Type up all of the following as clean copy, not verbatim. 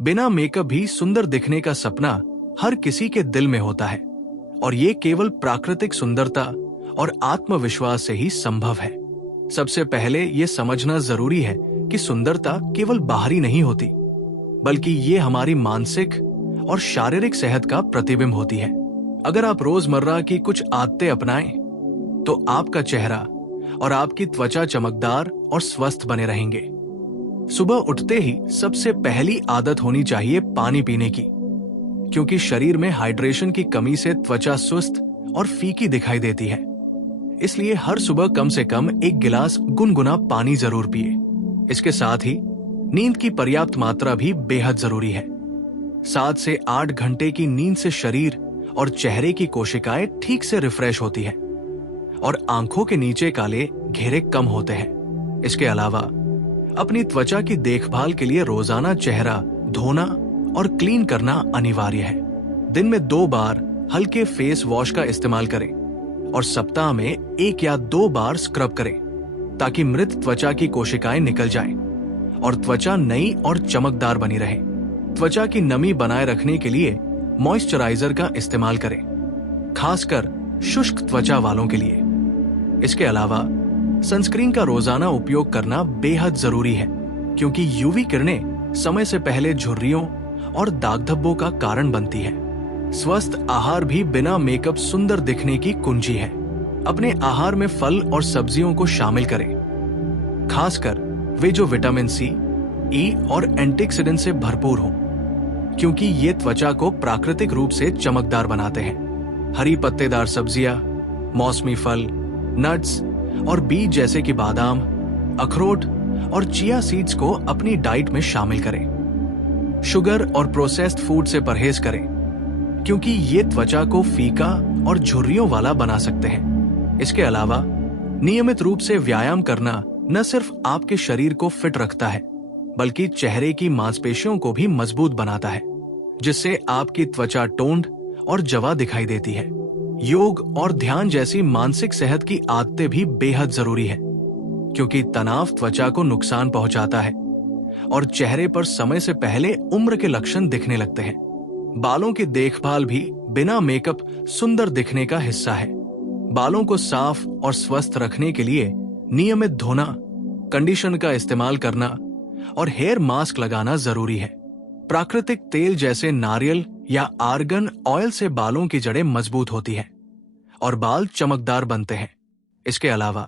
बिना मेकअप भी सुंदर दिखने का सपना हर किसी के दिल में होता है और ये केवल प्राकृतिक सुंदरता और आत्मविश्वास से ही संभव है। सबसे पहले ये समझना जरूरी है कि सुंदरता केवल बाहरी नहीं होती, बल्कि ये हमारी मानसिक और शारीरिक सेहत का प्रतिबिंब होती है। अगर आप रोजमर्रा की कुछ आदतें अपनाएं, तो आपका चेहरा और आपकी त्वचा चमकदार और स्वस्थ बने रहेंगे। सुबह उठते ही सबसे पहली आदत होनी चाहिए पानी पीने की, क्योंकि शरीर में हाइड्रेशन की कमी से त्वचा सुस्त और फीकी दिखाई देती है। इसलिए हर सुबह कम से कम 1 गिलास गुनगुना पानी जरूर पिए। इसके साथ ही नींद की पर्याप्त मात्रा भी बेहद जरूरी है। 7 से 8 घंटे की नींद से शरीर और चेहरे की कोशिकाएं ठीक से रिफ्रेश होती है और आंखों के नीचे काले घेरे कम होते हैं। इसके अलावा अपनी त्वचा की देखभाल के लिए रोजाना चेहरा धोना और क्लीन करना अनिवार्य है। दिन में 2 बार हल्के फेस वॉश का इस्तेमाल करें और सप्ताह में 1 या 2 बार स्क्रब करें, ताकि मृत त्वचा की कोशिकाएं निकल जाएं और त्वचा नई और चमकदार बनी रहे। त्वचा की नमी बनाए रखने के लिए मॉइस्चराइजर का इस्तेमाल करें, खासकर शुष्क त्वचा वालों के लिए। इसके अलावा सनस्क्रीन का रोजाना उपयोग करना बेहद जरूरी है, क्योंकि यूवी किरणें समय से पहले झुर्रियों और दाग धब्बों का कारण बनती है। स्वस्थ आहार भी बिना मेकअप सुंदर दिखने की कुंजी है। अपने आहार में फल और सब्जियों को शामिल करें, खासकर वे जो विटामिन सी, ई और एंटीऑक्सीडेंट से भरपूर हों, क्योंकि ये त्वचा को प्राकृतिक रूप से चमकदार बनाते हैं। हरी पत्तेदार सब्जियां, मौसमी फल, नट्स और बीज जैसे कि बादाम, अखरोट और चिया सीड्स को अपनी डाइट में शामिल करें। शुगर और प्रोसेस्ड फूड से परहेज करें, क्योंकि ये त्वचा को फीका और झुर्रियों वाला बना सकते हैं। इसके अलावा नियमित रूप से व्यायाम करना न सिर्फ आपके शरीर को फिट रखता है, बल्कि चेहरे की मांसपेशियों को भी मजबूत बनाता है, जिससे आपकी त्वचा टोन्ड और जवा दिखाई देती है। योग और ध्यान जैसी मानसिक सेहत की आदतें भी बेहद जरूरी है, क्योंकि तनाव त्वचा को नुकसान पहुंचाता है और चेहरे पर समय से पहले उम्र के लक्षण दिखने लगते हैं। बालों की देखभाल भी बिना मेकअप सुंदर दिखने का हिस्सा है। बालों को साफ और स्वस्थ रखने के लिए नियमित धोना, कंडीशनर का इस्तेमाल करना और हेयर मास्क लगाना जरूरी है। प्राकृतिक तेल जैसे नारियल या आर्गन ऑयल से बालों की जड़ें मजबूत होती हैं और बाल चमकदार बनते हैं। इसके अलावा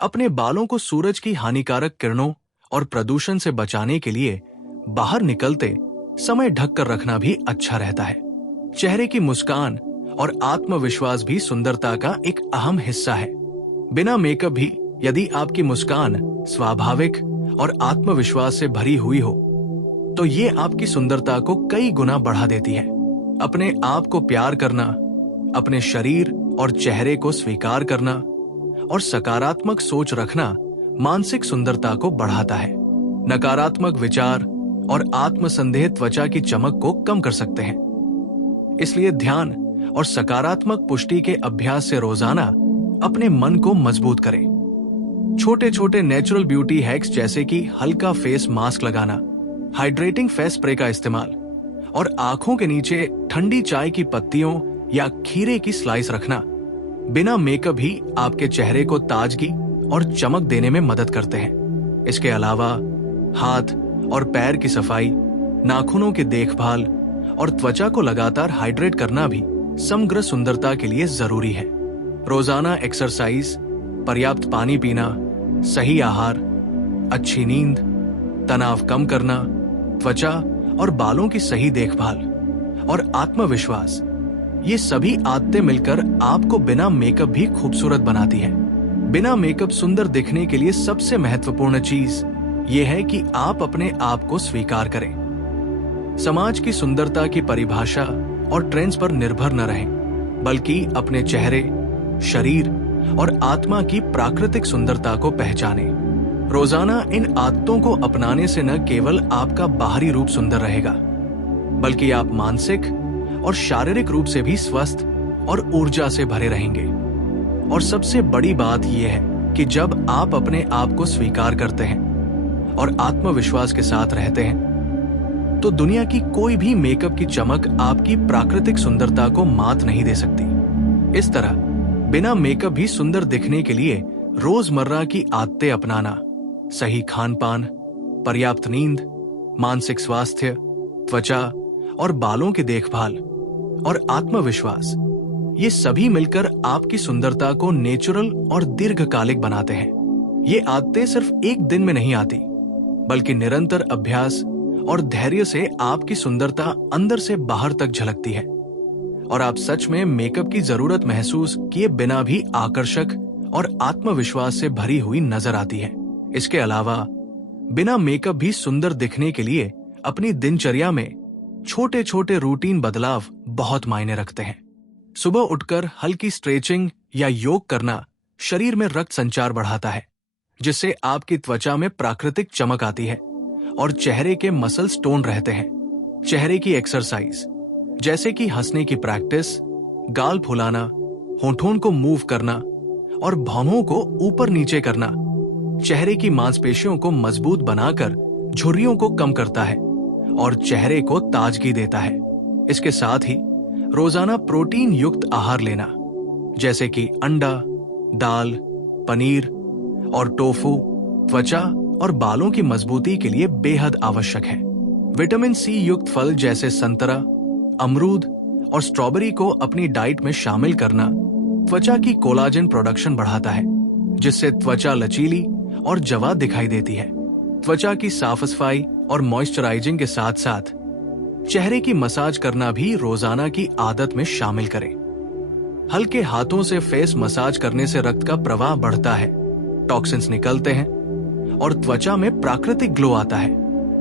अपने बालों को सूरज की हानिकारक किरणों और प्रदूषण से बचाने के लिए बाहर निकलते समय ढककर रखना भी अच्छा रहता है। चेहरे की मुस्कान और आत्मविश्वास भी सुंदरता का एक अहम हिस्सा है। बिना मेकअप भी यदि आपकी मुस्कान स्वाभाविक और आत्मविश्वास से भरी हुई हो, तो ये आपकी सुंदरता को कई गुना बढ़ा देती है। अपने आप को प्यार करना, अपने शरीर और चेहरे को स्वीकार करना और सकारात्मक सोच रखना मानसिक सुंदरता को बढ़ाता है। नकारात्मक विचार और आत्मसंदेह त्वचा की चमक को कम कर सकते हैं। इसलिए ध्यान और सकारात्मक पुष्टि के अभ्यास से रोजाना अपने मन को मजबूत करें। छोटे छोटे नेचुरल ब्यूटी हैक्स जैसे कि हल्का फेस मास्क लगाना, हाइड्रेटिंग फेस स्प्रे का इस्तेमाल और आंखों के नीचे ठंडी चाय की पत्तियों या खीरे की स्लाइस रखना बिना मेकअप भी आपके चेहरे को ताजगी और चमक देने में मदद करते हैं। इसके अलावा हाथ और पैर की सफाई, नाखूनों की देखभाल और त्वचा को लगातार हाइड्रेट करना भी समग्र सुंदरता के लिए जरूरी है। रोजाना एक्सरसाइज, पर्याप्त पानी पीना, सही आहार, अच्छी नींद, तनाव कम करना, त्वचा और बालों की सही देखभाल और आत्मविश्वास, ये सभी आदतें मिलकर आपको बिना मेकअप भी खूबसूरत बनाती है। बिना मेकअप सुंदर दिखने के लिए सबसे महत्वपूर्ण चीज ये है कि आप अपने आप को स्वीकार करें। समाज की सुंदरता की परिभाषा और ट्रेंड्स पर निर्भर न रहें, बल्कि अपने चेहरे, शरीर और आत्मा की प्राकृतिक सुंदरता को पहचानें। रोजाना इन आदतों को अपनाने से न केवल आपका बाहरी रूप सुंदर रहेगा, बल्कि आप मानसिक और शारीरिक रूप से भी स्वस्थ और ऊर्जा से भरे रहेंगे। और सबसे बड़ी बात यह है कि जब आप अपने आप को स्वीकार करते हैं और आत्मविश्वास के साथ रहते हैं, तो दुनिया की कोई भी मेकअप की चमक आपकी प्राकृतिक सुंदरता को मात नहीं दे सकती। इस तरह बिना मेकअप भी सुंदर दिखने के लिए रोजमर्रा की आदतें अपनाना, सही खान पान, पर्याप्त नींद, मानसिक स्वास्थ्य, त्वचा और बालों की देखभाल और आत्मविश्वास, ये सभी मिलकर आपकी सुंदरता को नेचुरल और दीर्घकालिक बनाते हैं। ये आदतें सिर्फ एक दिन में नहीं आती, बल्कि निरंतर अभ्यास और धैर्य से आपकी सुंदरता अंदर से बाहर तक झलकती है और आप सच में मेकअप की जरूरत महसूस किए बिना भी आकर्षक और आत्मविश्वास से भरी हुई नजर आती है। इसके अलावा बिना मेकअप भी सुंदर दिखने के लिए अपनी दिनचर्या में छोटे छोटे रूटीन बदलाव बहुत मायने रखते हैं। सुबह उठकर हल्की स्ट्रेचिंग या योग करना शरीर में रक्त संचार बढ़ाता है, जिससे आपकी त्वचा में प्राकृतिक चमक आती है और चेहरे के मसल्स टोन रहते हैं। चेहरे की एक्सरसाइज जैसे कि हंसने की प्रैक्टिस, गाल फुलाना, होठों को मूव करना और भौहों को ऊपर नीचे करना चेहरे की मांसपेशियों को मजबूत बनाकर झुर्रियों को कम करता है और चेहरे को ताजगी देता है। इसके साथ ही रोजाना प्रोटीन युक्त आहार लेना, जैसे कि अंडा, दाल, पनीर और टोफू त्वचा और बालों की मजबूती के लिए बेहद आवश्यक है। विटामिन सी युक्त फल जैसे संतरा, अमरूद और स्ट्रॉबेरी को अपनी डाइट में शामिल करना त्वचा की कोलाजन प्रोडक्शन बढ़ाता है, जिससे त्वचा लचीली और जवाब दिखाई देती है। त्वचा की साफ सफाई और मॉइस्चराइजिंग के साथ साथ चेहरे की मसाज करना भी रोजाना की आदत में शामिल करें। हल्के हाथों से फेस मसाज करने से रक्त का प्रवाह बढ़ता है, टॉक्सिन्स निकलते हैं और त्वचा में प्राकृतिक ग्लो आता है।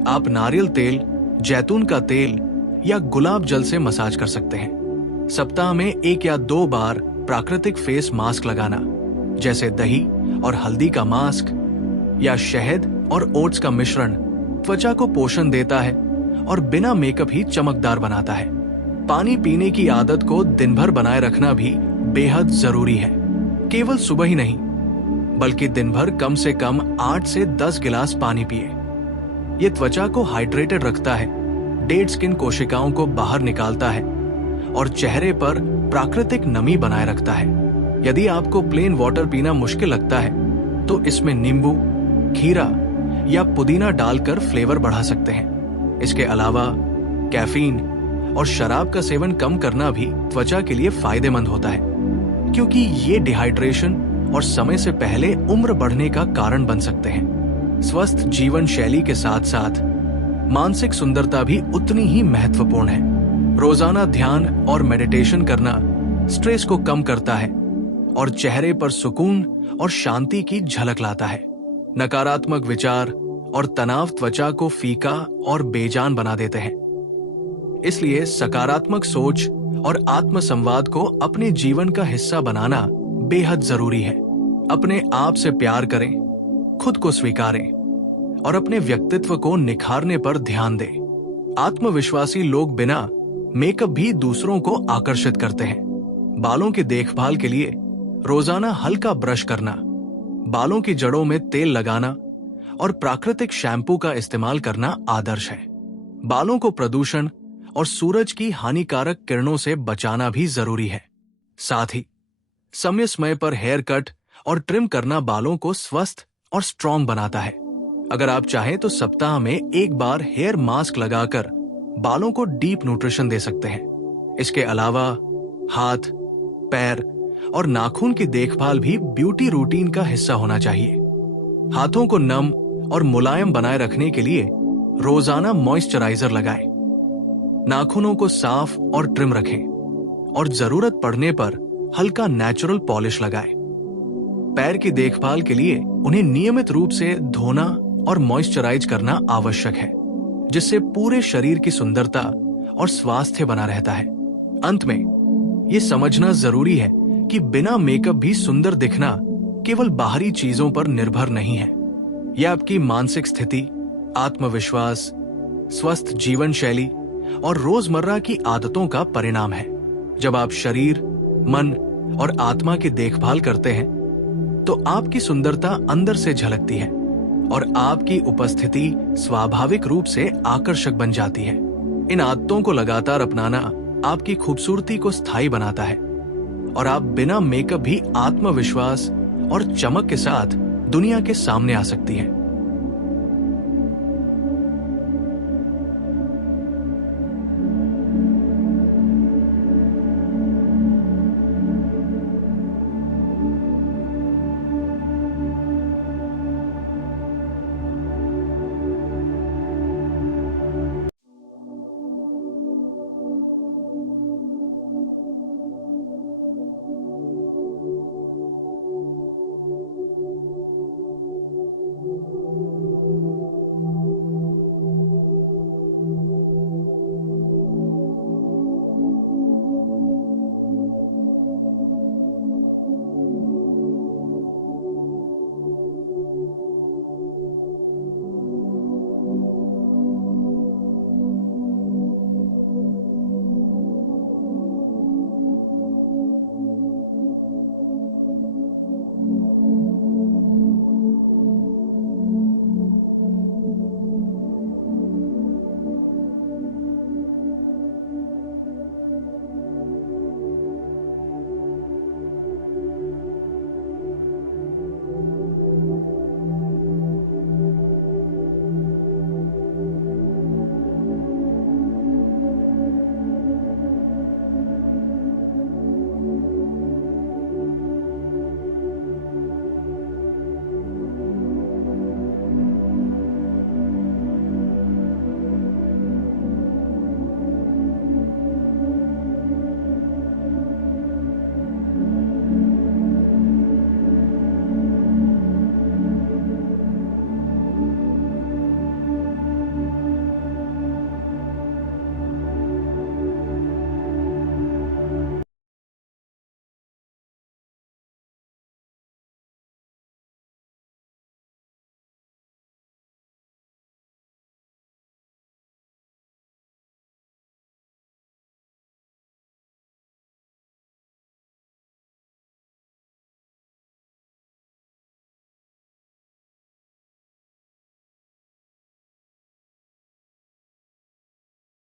आप नारियल तेल, जैतून का तेल या गुलाब जल से मसाज कर सकते हैं। सप्ताह में 1 या 2 बार प्राकृतिक फेस मास्क लगाना, जैसे दही और हल्दी का मास्क या शहद और ओट्स का मिश्रण त्वचा को पोषण देता है और बिना मेकअप ही चमकदार बनाता है। पानी पीने की आदत को दिन भर बनाए रखना भी बेहद जरूरी है। केवल सुबह ही नहीं, बल्कि दिन भर कम से कम 8 से 10 गिलास पानी पिए। ये त्वचा को हाइड्रेटेड रखता है, डेड स्किन कोशिकाओं को बाहर निकालता है और चेहरे पर प्राकृतिक नमी बनाए रखता है। यदि आपको प्लेन वाटर पीना मुश्किल लगता है, तो इसमें नींबू, खीरा या पुदीना डालकर फ्लेवर बढ़ा सकते हैं। इसके अलावा कैफीन और शराब का सेवन कम करना भी त्वचा के लिए फायदेमंद होता है, क्योंकि ये डिहाइड्रेशन और समय से पहले उम्र बढ़ने का कारण बन सकते हैं। स्वस्थ जीवन शैली के साथ साथ मानसिक सुंदरता भी उतनी ही महत्वपूर्ण है। रोजाना ध्यान और मेडिटेशन करना स्ट्रेस को कम करता है और चेहरे पर सुकून और शांति की झलक लाता है। नकारात्मक विचार और तनाव त्वचा को फीका और बेजान बना देते हैं। इसलिए सकारात्मक सोच और आत्म संवाद को अपने जीवन का हिस्सा बनाना बेहद जरूरी है। अपने आप से प्यार करें, खुद को स्वीकारें और अपने व्यक्तित्व को निखारने पर ध्यान दें। आत्मविश्वासी लोग बिना मेकअप भी दूसरों को आकर्षित करते हैं। बालों की देखभाल के लिए रोजाना हल्का ब्रश करना, बालों की जड़ों में तेल लगाना और प्राकृतिक शैम्पू का इस्तेमाल करना आदर्श है। बालों को प्रदूषण और सूरज की हानिकारक किरणों से बचाना भी जरूरी है। साथ ही समय समय पर हेयर कट और ट्रिम करना बालों को स्वस्थ और स्ट्रॉन्ग बनाता है। अगर आप चाहें तो सप्ताह में 1 बार हेयर मास्क लगाकर बालों को डीप न्यूट्रिशन दे सकते हैं। इसके अलावा हाथ, पैर और नाखून की देखभाल भी ब्यूटी रूटीन का हिस्सा होना चाहिए। हाथों को नम और मुलायम बनाए रखने के लिए रोजाना मॉइस्चराइजर लगाएं। नाखूनों को साफ और ट्रिम रखें और जरूरत पड़ने पर हल्का नेचुरल पॉलिश लगाएं। पैर की देखभाल के लिए उन्हें नियमित रूप से धोना और मॉइस्चराइज करना आवश्यक है, जिससे पूरे शरीर की सुंदरता और स्वास्थ्य बना रहता है। अंत में ये समझना जरूरी है कि बिना मेकअप भी सुंदर दिखना केवल बाहरी चीजों पर निर्भर नहीं है। यह आपकी मानसिक स्थिति, आत्मविश्वास, स्वस्थ जीवन शैली और रोजमर्रा की आदतों का परिणाम है। जब आप शरीर, मन और आत्मा की देखभाल करते हैं, तो आपकी सुंदरता अंदर से झलकती है और आपकी उपस्थिति स्वाभाविक रूप से आकर्षक बन जाती है। इन आदतों को लगातार अपनाना आपकी खूबसूरती को स्थायी बनाता है और आप बिना मेकअप भी आत्मविश्वास और चमक के साथ दुनिया के सामने आ सकती हैं।